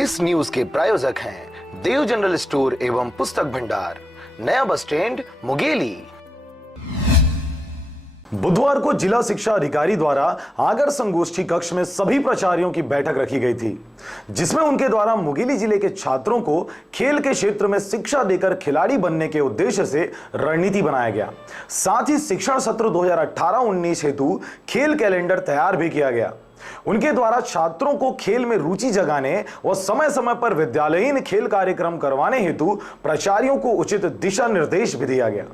इस न्यूज के प्रायोजक हैं देव जनरल स्टोर एवं पुस्तक भंडार, नया बस स्टैंड, मुंगेली। बुधवार को जिला शिक्षा अधिकारी द्वारा आगर संगोष्ठी कक्ष में सभी प्राचार्यों की बैठक रखी गई थी, जिसमें उनके द्वारा मुंगेली जिले के छात्रों को खेल के क्षेत्र में शिक्षा देकर खिलाड़ी बनने के उद्देश्य से रणनीति बनाया गया। साथ ही शिक्षण सत्र 2018-19 हेतु खेल कैलेंडर तैयार भी किया गया। उनके द्वारा छात्रों को खेल में रुचि जगाने और समय समय पर विद्यालयीन खेल कार्यक्रम करवाने हेतु प्राचार्यों को उचित दिशा निर्देश भी दिया गया।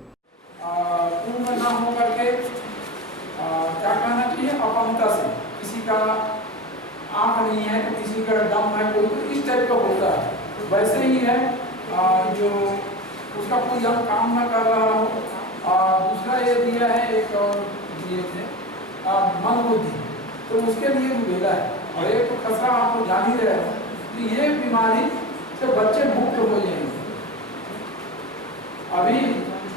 क्या कहना चाहिए, अपंगता से, किसी का आंख नहीं है तो किसी का दम है, कोई तो इस टाइप का होता है। वैसे ही है जो उसका कोई हम काम न कर रहा हो। दूसरा ये दिया है, एक और दिए थे मन बुद्धि, तो उसके लिए भी भेजा है। और एक तो खसरा आपको जान ही रहे हो कि ये बीमारी से बच्चे मुक्त हो जाएंगे। अभी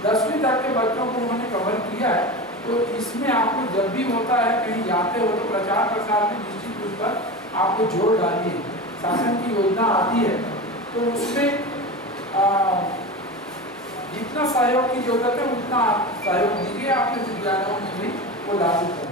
10वीं तक के बच्चों को उन्होंने कवर किया है, तो इसमें आपको जब भी होता है कहीं जाते हो तो प्रचार प्रसार में निश्चित रूप पर आपको जोर डालिए। शासन की योजना आती है तो उसमें जितना सहयोग की जरूरत है उतना सहयोग दीजिए। आपके विद्यालयों में भी वो लागू करें।